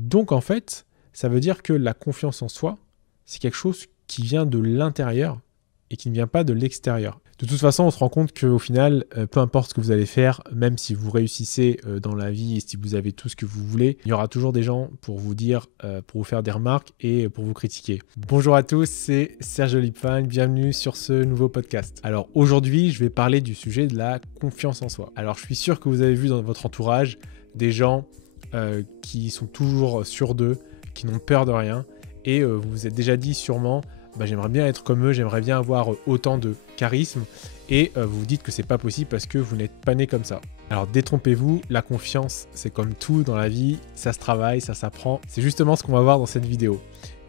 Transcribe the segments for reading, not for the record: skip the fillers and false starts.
Donc en fait, ça veut dire que la confiance en soi, c'est quelque chose qui vient de l'intérieur et qui ne vient pas de l'extérieur. De toute façon, on se rend compte qu'au final, peu importe ce que vous allez faire, même si vous réussissez dans la vie et si vous avez tout ce que vous voulez, il y aura toujours des gens pour vous dire, pour vous faire des remarques et pour vous critiquer. Bonjour à tous, c'est Serge Lipfine, bienvenue sur ce nouveau podcast. Alors aujourd'hui, je vais parler du sujet de la confiance en soi. Alors je suis sûr que vous avez vu dans votre entourage des gens qui sont toujours sûrs d'eux, qui n'ont peur de rien et vous vous êtes déjà dit sûrement j'aimerais bien être comme eux, j'aimerais bien avoir autant de charisme et vous vous dites que c'est pas possible parce que vous n'êtes pas né comme ça. Alors détrompez-vous, la confiance c'est comme tout dans la vie, ça se travaille, ça s'apprend. C'est justement ce qu'on va voir dans cette vidéo.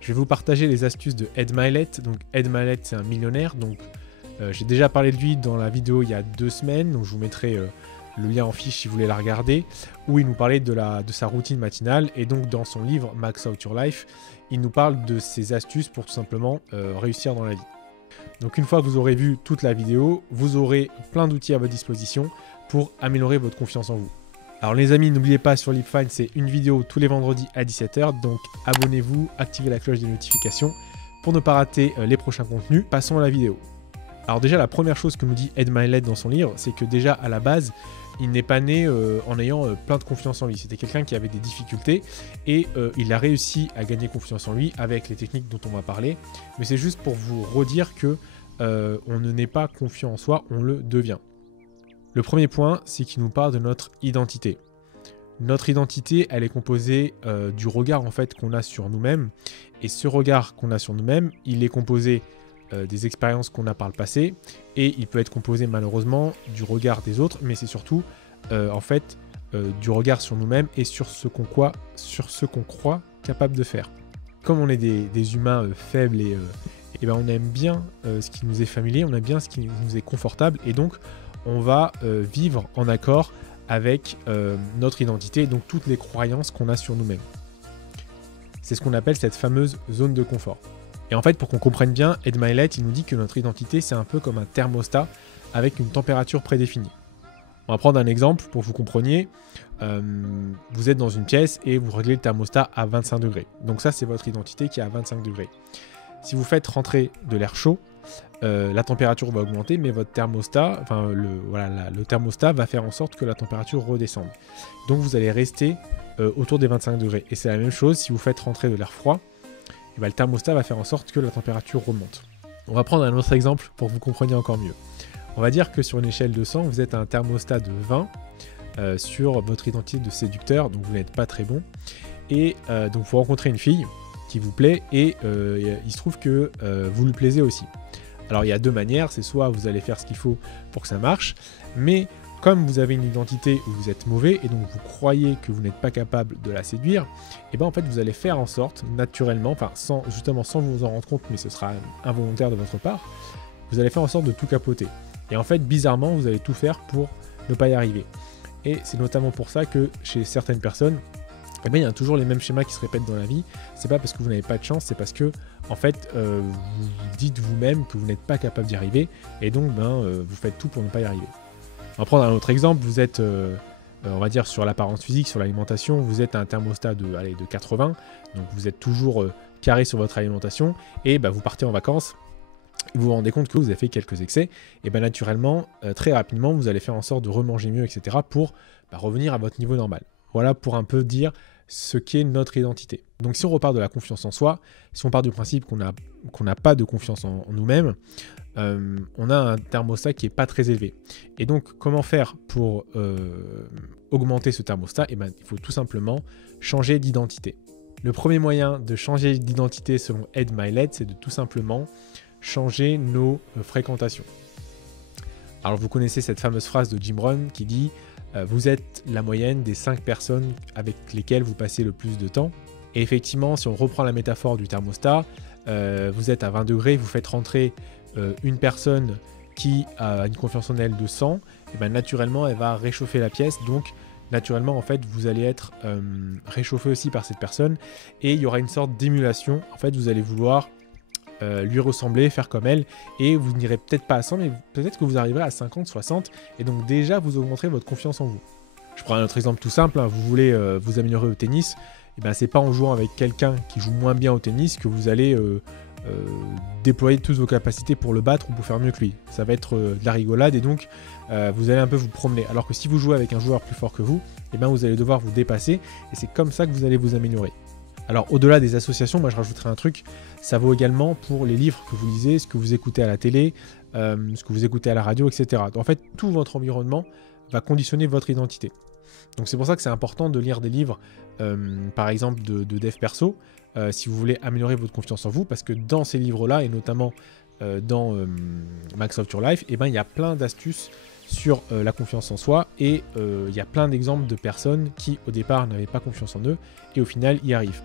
Je vais vous partager les astuces de Ed Mylett. Donc Ed Mylett c'est un millionnaire, donc j'ai déjà parlé de lui dans la vidéo il y a 2 semaines, donc je vous mettrai le lien en fiche si vous voulez la regarder, où il nous parlait de sa routine matinale. Et donc dans son livre Max Out Your Life, il nous parle de ses astuces pour tout simplement réussir dans la vie. Donc une fois que vous aurez vu toute la vidéo, vous aurez plein d'outils à votre disposition pour améliorer votre confiance en vous. Alors les amis, n'oubliez pas, sur Lipfine, c'est une vidéo tous les vendredis à 17 h, donc abonnez-vous, activez la cloche des notifications pour ne pas rater les prochains contenus. Passons à la vidéo. Alors déjà, la première chose que nous dit Ed Mylett dans son livre, c'est que déjà à la base, il n'est pas né en ayant plein de confiance en lui. C'était quelqu'un qui avait des difficultés et il a réussi à gagner confiance en lui avec les techniques dont on va parler. Mais c'est juste pour vous redire que on ne n'est pas confiant en soi, on le devient. Le premier point, c'est qu'il nous parle de notre identité. Notre identité, elle est composée du regard en fait qu'on a sur nous-mêmes. Et ce regard qu'on a sur nous-mêmes, il est composé des expériences qu'on a par le passé et il peut être composé malheureusement du regard des autres, mais c'est surtout du regard sur nous-mêmes et sur ce qu'on croit capable de faire. Comme on est des humains faibles et on aime bien ce qui nous est familier, on aime bien ce qui nous est confortable et donc on va vivre en accord avec notre identité et donc toutes les croyances qu'on a sur nous-mêmes. C'est ce qu'on appelle cette fameuse zone de confort. Et en fait, pour qu'on comprenne bien, Ed Mylett, il nous dit que notre identité, c'est un peu comme un thermostat avec une température prédéfinie. On va prendre un exemple pour que vous compreniez. Vous êtes dans une pièce et vous réglez le thermostat à 25 degrés. Donc ça, c'est votre identité qui est à 25 degrés. Si vous faites rentrer de l'air chaud, la température va augmenter, mais votre thermostat, le thermostat va faire en sorte que la température redescende. Donc vous allez rester autour des 25 degrés. Et c'est la même chose si vous faites rentrer de l'air froid. Le thermostat va faire en sorte que la température remonte. On va prendre un autre exemple pour que vous compreniez encore mieux. On va dire que sur une échelle de 100, vous êtes à un thermostat de 20 sur votre identité de séducteur, donc vous n'êtes pas très bon. Et donc vous rencontrez une fille qui vous plaît et il se trouve que vous lui plaisez aussi. Alors il y a 2 manières, c'est soit vous allez faire ce qu'il faut pour que ça marche, mais comme vous avez une identité où vous êtes mauvais et donc vous croyez que vous n'êtes pas capable de la séduire, et en fait vous allez faire en sorte naturellement, sans vous en rendre compte, mais ce sera involontaire de votre part, vous allez faire en sorte de tout capoter. Et en fait bizarrement vous allez tout faire pour ne pas y arriver. Et c'est notamment pour ça que chez certaines personnes, il y a toujours les mêmes schémas qui se répètent dans la vie. C'est pas parce que vous n'avez pas de chance, c'est parce que en fait vous dites vous-même que vous n'êtes pas capable d'y arriver et donc vous faites tout pour ne pas y arriver. On va prendre un autre exemple, vous êtes, on va dire sur l'apparence physique, sur l'alimentation, vous êtes à un thermostat de 80, donc vous êtes toujours carré sur votre alimentation, et vous partez en vacances, vous vous rendez compte que vous avez fait quelques excès, et naturellement, très rapidement, vous allez faire en sorte de remanger mieux, etc. pour revenir à votre niveau normal. Voilà pour un peu dire ce qu'est notre identité. Donc si on repart de la confiance en soi, si on part du principe qu'on n'a pas de confiance en nous-mêmes, on a un thermostat qui n'est pas très élevé. Et donc comment faire pour augmenter ce thermostat? Il faut tout simplement changer d'identité. Le premier moyen de changer d'identité selon Ed Mylett, c'est de tout simplement changer nos fréquentations. Alors vous connaissez cette fameuse phrase de Jim Rohn qui dit vous êtes la moyenne des 5 personnes avec lesquelles vous passez le plus de temps. Et effectivement, si on reprend la métaphore du thermostat, vous êtes à 20 degrés, vous faites rentrer une personne qui a une confiance en elle de 100, et naturellement, elle va réchauffer la pièce. Donc, naturellement, en fait, vous allez être réchauffé aussi par cette personne. Et il y aura une sorte d'émulation. En fait, vous allez vouloir lui ressembler, faire comme elle, et vous n'irez peut-être pas à 100, mais peut-être que vous arriverez à 50, 60, et donc déjà vous augmenterez votre confiance en vous. Je prends un autre exemple tout simple, vous voulez vous améliorer au tennis, et ben, c'est pas en jouant avec quelqu'un qui joue moins bien au tennis que vous allez déployer toutes vos capacités pour le battre ou pour faire mieux que lui. Ça va être de la rigolade et donc vous allez un peu vous promener. Alors que si vous jouez avec un joueur plus fort que vous, et ben, vous allez devoir vous dépasser et c'est comme ça que vous allez vous améliorer. Alors au-delà des associations, moi je rajouterai un truc, ça vaut également pour les livres que vous lisez, ce que vous écoutez à la télé, ce que vous écoutez à la radio, etc. Donc, en fait, tout votre environnement va conditionner votre identité. Donc c'est pour ça que c'est important de lire des livres, par exemple de dev perso, si vous voulez améliorer votre confiance en vous, parce que dans ces livres-là, et notamment dans Max of Your Life, eh ben, il y a plein d'astuces sur la confiance en soi, et il y a plein d'exemples de personnes qui au départ n'avaient pas confiance en eux, et au final y arrivent.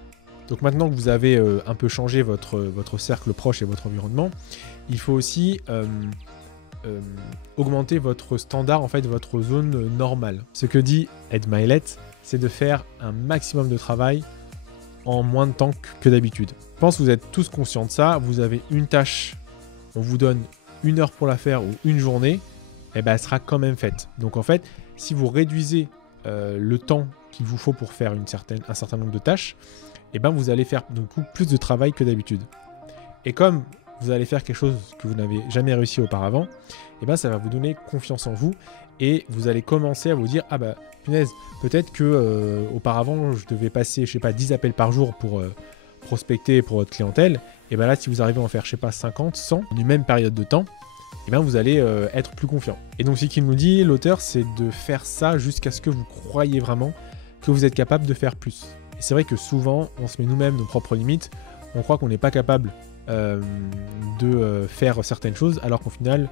Donc maintenant que vous avez un peu changé votre cercle proche et votre environnement, il faut aussi augmenter votre standard, en fait votre zone normale. Ce que dit Ed Mylett, c'est de faire un maximum de travail en moins de temps que d'habitude. Je pense que vous êtes tous conscients de ça. Vous avez une tâche, on vous donne 1 heure pour la faire ou une journée, et ben elle sera quand même faite. Donc en fait, si vous réduisez le temps qu'il vous faut pour faire un certain nombre de tâches, et ben vous allez faire du coup plus de travail que d'habitude. Et comme vous allez faire quelque chose que vous n'avez jamais réussi auparavant, et ben ça va vous donner confiance en vous et vous allez commencer à vous dire, ah bah punaise, peut-être que auparavant je devais passer, je sais pas, 10 appels par jour pour prospecter pour votre clientèle, et ben là si vous arrivez à en faire, je sais pas, 50, 100 en une même période de temps, et ben vous allez être plus confiant. Et donc ce qu'il nous dit, l'auteur, c'est de faire ça jusqu'à ce que vous croyez vraiment que vous êtes capable de faire plus. Et c'est vrai que souvent, on se met nous-mêmes nos propres limites, on croit qu'on n'est pas capable de faire certaines choses, alors qu'au final,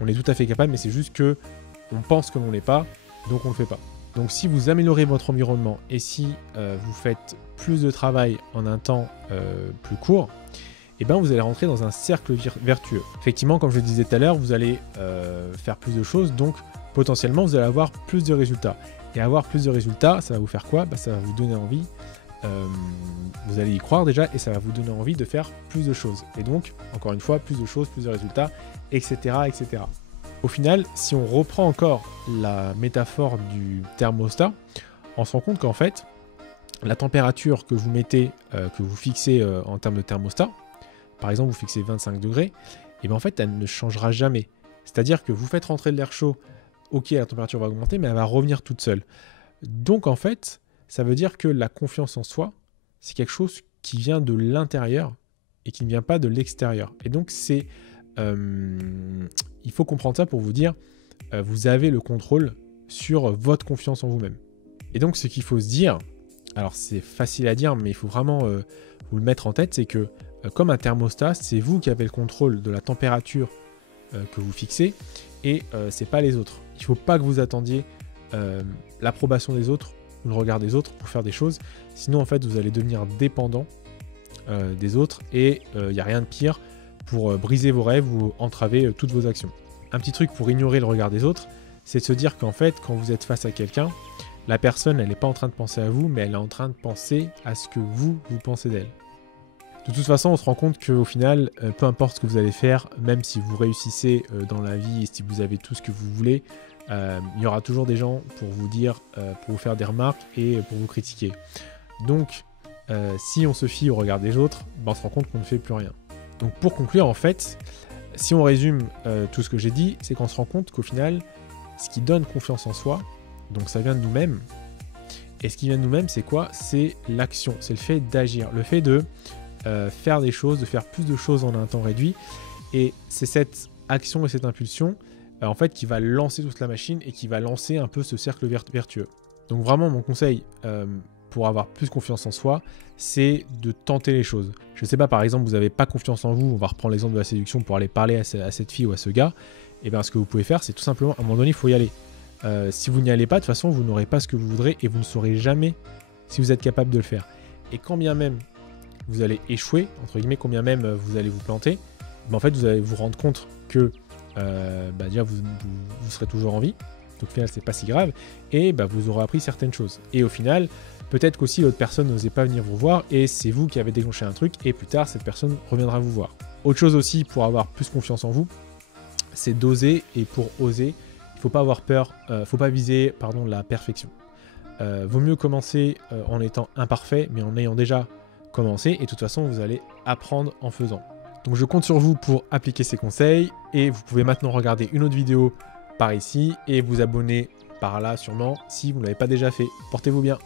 on est tout à fait capable, mais c'est juste que on pense que l'on l'est pas, donc on le fait pas. Donc si vous améliorez votre environnement et si vous faites plus de travail en un temps plus court, et ben vous allez rentrer dans un cercle vertueux. Effectivement, comme je le disais tout à l'heure, vous allez faire plus de choses, donc potentiellement vous allez avoir plus de résultats. Et avoir plus de résultats, ça va vous faire quoi? Ça va vous donner envie, vous allez y croire déjà, et ça va vous donner envie de faire plus de choses. Et donc, encore une fois, plus de choses, plus de résultats, etc. etc. Au final, si on reprend encore la métaphore du thermostat, on se rend compte qu'en fait, la température que vous mettez, que vous fixez en termes de thermostat, par exemple vous fixez 25 degrés, et bien en fait elle ne changera jamais. C'est-à-dire que vous faites rentrer de l'air chaud, ok, la température va augmenter, mais elle va revenir toute seule. Donc en fait, ça veut dire que la confiance en soi, c'est quelque chose qui vient de l'intérieur et qui ne vient pas de l'extérieur. Et donc c'est... il faut comprendre ça pour vous dire, vous avez le contrôle sur votre confiance en vous-même. Et donc ce qu'il faut se dire, alors c'est facile à dire, mais il faut vraiment vous le mettre en tête, c'est que comme un thermostat, c'est vous qui avez le contrôle de la température que vous fixez, et c'est pas les autres. Il ne faut pas que vous attendiez l'approbation des autres ou le regard des autres pour faire des choses, sinon en fait vous allez devenir dépendant des autres, et il n'y a rien de pire pour briser vos rêves ou entraver toutes vos actions. Un petit truc pour ignorer le regard des autres, c'est de se dire qu'en fait, quand vous êtes face à quelqu'un, la personne, elle n'est pas en train de penser à vous, mais elle est en train de penser à ce que vous pensez d'elle. De toute façon, on se rend compte qu'au final, peu importe ce que vous allez faire, même si vous réussissez dans la vie et si vous avez tout ce que vous voulez, il y aura toujours des gens pour vous dire, pour vous faire des remarques et pour vous critiquer. Donc, si on se fie au regard des autres, on se rend compte qu'on ne fait plus rien. Donc pour conclure, en fait, si on résume tout ce que j'ai dit, c'est qu'on se rend compte qu'au final, ce qui donne confiance en soi, donc ça vient de nous-mêmes. Et ce qui vient de nous-mêmes, c'est quoi? C'est l'action, c'est le fait d'agir, le fait de faire des choses, de faire plus de choses en un temps réduit. Et c'est cette action et cette impulsion, en fait, qui va lancer toute la machine et qui va lancer un peu ce cercle vertueux. Donc vraiment, mon conseil pour avoir plus confiance en soi, c'est de tenter les choses. Je ne sais pas, par exemple, vous n'avez pas confiance en vous, on va reprendre l'exemple de la séduction pour aller parler à cette fille ou à ce gars, et bien ce que vous pouvez faire, c'est tout simplement, à un moment donné, il faut y aller. Si vous n'y allez pas, de toute façon, vous n'aurez pas ce que vous voudrez et vous ne saurez jamais si vous êtes capable de le faire. Et quand bien même vous allez échouer, entre guillemets, quand bien même vous allez vous planter, en fait, vous allez vous rendre compte que déjà, vous serez toujours en vie, donc au final, c'est pas si grave, et vous aurez appris certaines choses. Et au final, peut-être qu'aussi l'autre personne n'osait pas venir vous voir, et c'est vous qui avez déclenché un truc, et plus tard, cette personne reviendra vous voir. Autre chose aussi, pour avoir plus confiance en vous, c'est d'oser, et pour oser, il ne faut pas avoir peur, faut pas viser la perfection. Vaut mieux commencer en étant imparfait, mais en ayant déjà commencé. Et de toute façon, vous allez apprendre en faisant. Donc je compte sur vous pour appliquer ces conseils. Et vous pouvez maintenant regarder une autre vidéo par ici et vous abonner par là sûrement si vous ne l'avez pas déjà fait. Portez-vous bien.